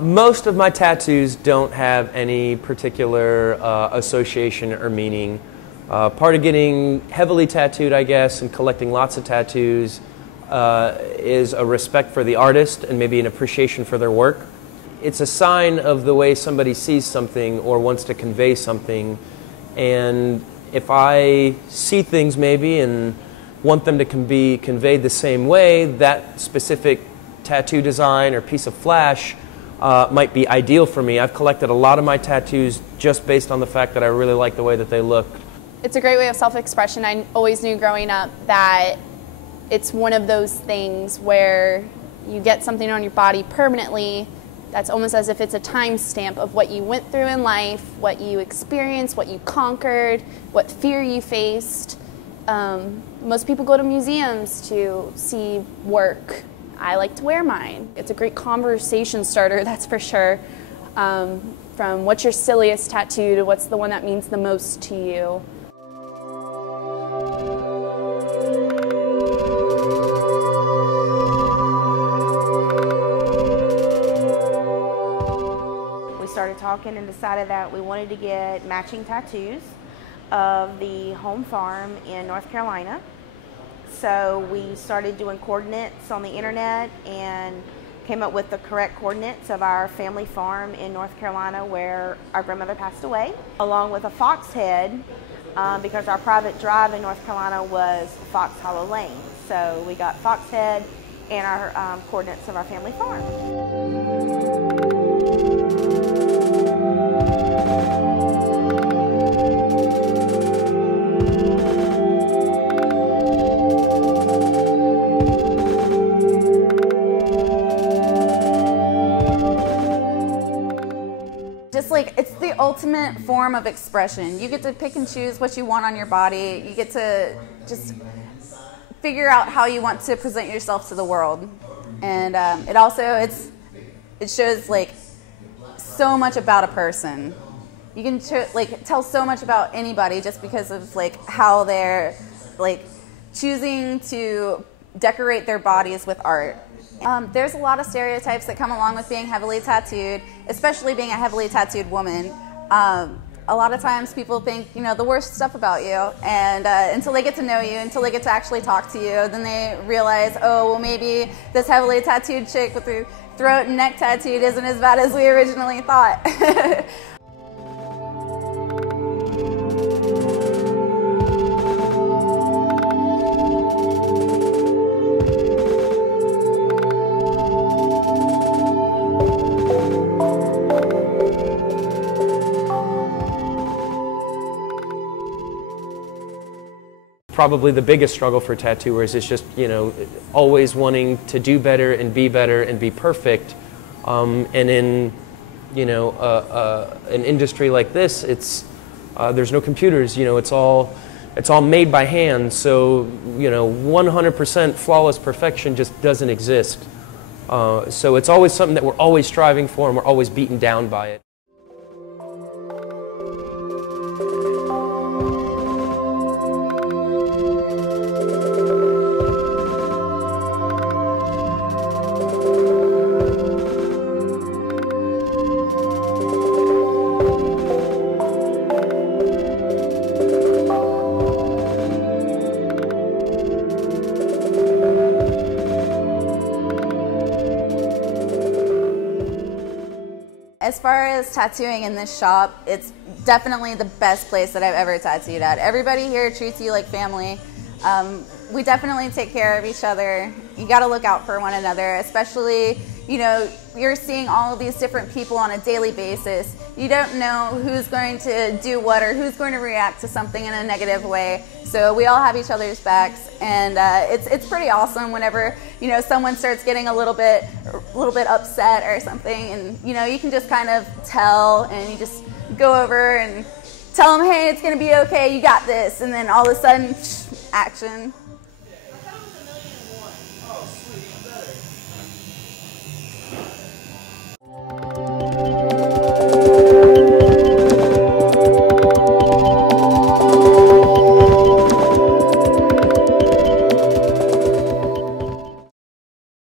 Most of my tattoos don't have any particular association or meaning. Part of getting heavily tattooed, I guess, and collecting lots of tattoos is a respect for the artist and maybe an appreciation for their work. It's a sign of the way somebody sees something or wants to convey something. And if I see things maybe and want them to be conveyed the same way, that specific tattoo design or piece of flash might be ideal for me. I've collected a lot of my tattoos just based on the fact that I really like the way that they look. It's a great way of self-expression. I always knew growing up that it's one of those things where you get something on your body permanently that's almost as if it's a timestamp of what you went through in life, what you experienced, what you conquered, what fear you faced. Most people go to museums to see work. I like to wear mine. It's a great conversation starter, that's for sure. From what's your silliest tattoo to what's the one that means the most to you. We started talking and decided that we wanted to get matching tattoos of the home farm in North Carolina. So we started doing coordinates on the internet and came up with the correct coordinates of our family farm in North Carolina where our grandmother passed away, along with a fox head because our private drive in North Carolina was Fox Hollow Lane. So we got fox head and our coordinates of our family farm. It's the ultimate form of expression. You get to pick and choose what you want on your body. You get to just figure out how you want to present yourself to the world. And it shows like so much about a person. You can tell so much about anybody just because of like how they're like choosing to decorate their bodies with art. There's a lot of stereotypes that come along with being heavily tattooed, especially being a heavily tattooed woman. A lot of times people think, you know, the worst stuff about you, and until they get to know you, until they get to actually talk to you, then they realize, oh, well, maybe this heavily tattooed chick with her throat and neck tattooed isn't as bad as we originally thought. Probably the biggest struggle for tattooers is just, you know, always wanting to do better and be perfect. And in, you know, an industry like this, there's no computers. You know, it's all made by hand. So, you know, 100% flawless perfection just doesn't exist. So it's always something that we're always striving for, and we're always beaten down by it. As far as tattooing in this shop, it's definitely the best place that I've ever tattooed at. Everybody here treats you like family. We definitely take care of each other. You gotta look out for one another, especially, you know, you're seeing all of these different people on a daily basis. You don't know who's going to do what or who's going to react to something in a negative way. So we all have each other's backs, and it's pretty awesome whenever, you know, someone starts getting a little bit upset or something, and you know, you can just kind of tell, and you just go over and tell them, hey, it's gonna be okay, you got this, and then all of a sudden, action.